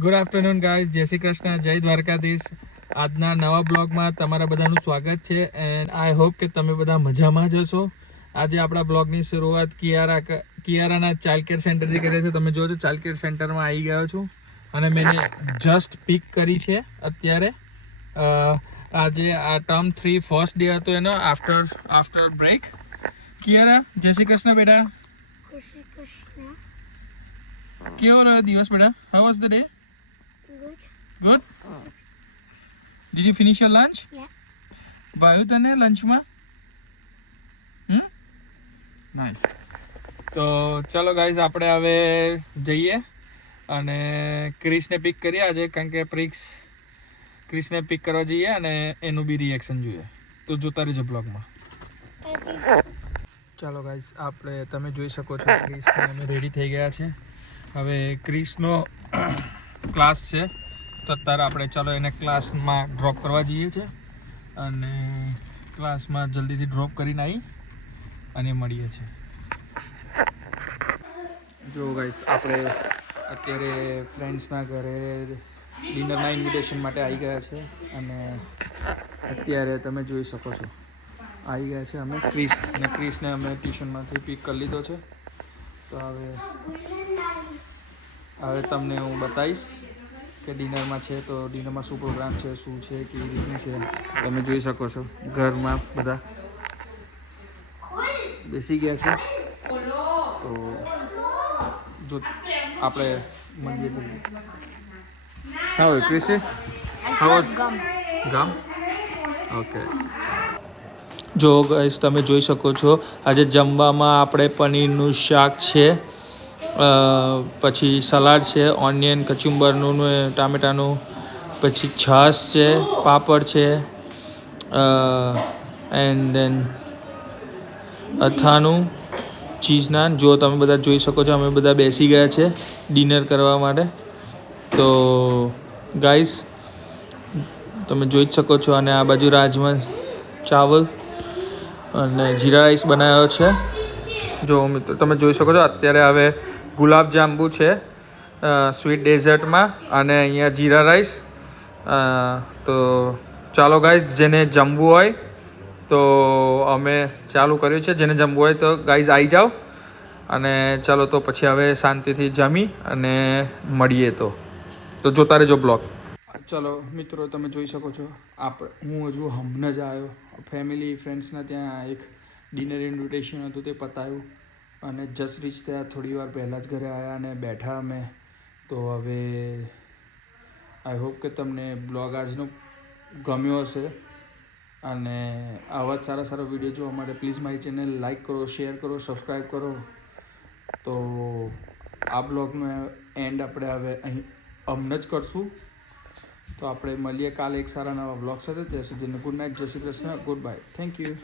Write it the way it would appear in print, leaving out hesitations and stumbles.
Good afternoon guys, જય શ્રી કૃષ્ણ, જય દ્વારકાધીશ. આજના નવા બ્લોગમાં તમારા બધાનું સ્વાગત છે એન્ડ આઈ હોપ કે તમે બધા મજામાં જ હશો. આજે આપણા બ્લોગની શરૂઆત કિયારાના ચાઇલ્ડ કેર સેન્ટરથી કરીએ છીએ. તમે જોજો ચાઇલ્ડ કેર સેન્ટરમાં આવી ગયો છું અને મેં જસ્ટ પિક કરી છે અત્યારે. આજે આ ટર્મ 3 ફર્સ્ટ ડે હતો એનો આફ્ટર બ્રેક. કિયારા, જય શ્રી કૃષ્ણ બેટા. કેવો રહ્યો દિવસ બેટા? How was the day? Good. Did you finish your lunch? Yeah. ભાવ્યું તને લંચમાં? નાઇસ. તો ચલો ગાઈઝ, આપણે હવે જઈએ અને ક્રિસને પિક કરીએ આજે, કારણ કે ક્રિસને પિક કરવા જઈએ અને એનું બી રિએક્શન જોઈએ. તો જોતા રહેજો બ્લોગમાં. ચાલો ગાઈઝ, તમે જોઈ શકો છો ક્રિસ અમે રેડી થઈ ગયા છે. હવે ક્રિસનો ક્લાસ છે, તો અત્યારે આપણે ચાલો એને ક્લાસમાં ડ્રોપ કરવા જઈએ છીએ અને ક્લાસમાં જલ્દીથી ડ્રોપ કરીને આવી અને મળીએ છીએ. જો ગાઈસ, આપણે અત્યારે ફ્રેન્ડ્સના ઘરે ડિનરના ઇન્વિટેશન માટે આવી ગયા છે અને અત્યારે તમે જોઈ શકો છો આવી ગયા છે અમે ક્રિસને અમે ટ્યુશનમાંથી પિક કરી લીધો છે. તો હવે તમને હું બતાવીશ કે ડિનરમાં છે તો ડિનરમાં શું પ્રોગ્રામ છે, શું છે, કેવી રીતનું છે. તમે જોઈ શકો છો ઘરમાં બધા બેસી ગયા છે. તો જો આપણે મળીએ જલ્દી. હા હોય ક્રિસી, ગામ ઓકે. જો ગાઈસ, તમે જોઈ શકો છો આજે જમવામાં આપણે પનીરનું શાક છે, પછી સલાડ છે, ઓનિયન કચુંબરનું ને ટામેટાનું, પછી છાશ છે, પાપડ છે, એન્ડ દેન અથાણું, ચીઝ નાન. જો તમે બધા જોઈ શકો છો અમે બધા બેસી ગયા છે ડિનર કરવા માટે. તો ગાઈસ, તમે જોઈ જ શકો છો. અને આ બાજુ રાજમા ચાવલ અને જીરા રાઈસ બનાવ્યો છે. જો મિત્રો તમે જોઈ શકો છો અત્યારે હવે ગુલાબ જાંબુ છે સ્વીટ ડેઝર્ટમાં અને અહીંયા જીરા રાઈસ. તો ચાલો ગાઈઝ, જેને જમવું હોય તો અમે ચાલુ કર્યું છે. જેને જમવું હોય તો ગાઈઝ આવી જાઓ અને ચાલો તો પછી હવે શાંતિથી જમી અને મળીએ. તો જોતા રહેજો બ્લોગ. ચલો મિત્રો, તમે જોઈ શકો છો હું હજુ હમણાં જ આવ્યો. ફેમિલી ફ્રેન્ડ્સના ત્યાં એક ડિનર ઇન્વિટેશન હતું તે પતાવ્યું અને જસ્ટ રીચ ત્યાં થોડી વાર પહેલાં જ ઘરે આવ્યા અને બેઠા અમે. તો હવે આઈ હોપ કે તમને બ્લોગ આજનો ગમ્યો હશે અને આવા જ સારા વિડીયો જોવા માટે પ્લીઝ મારી ચેનલ લાઈક કરો, શેર કરો, સબસ્ક્રાઈબ કરો. તો આ બ્લોગનો એન્ડ આપણે હવે અહીં હમણાં જ કરશું. તો આપણે મળીએ કાલે એક સારા નવા બ્લોગ સાથે. ત્યાં સુધીને ગુડ નાઇટ, જય Shri Krishna, good bye, thank you.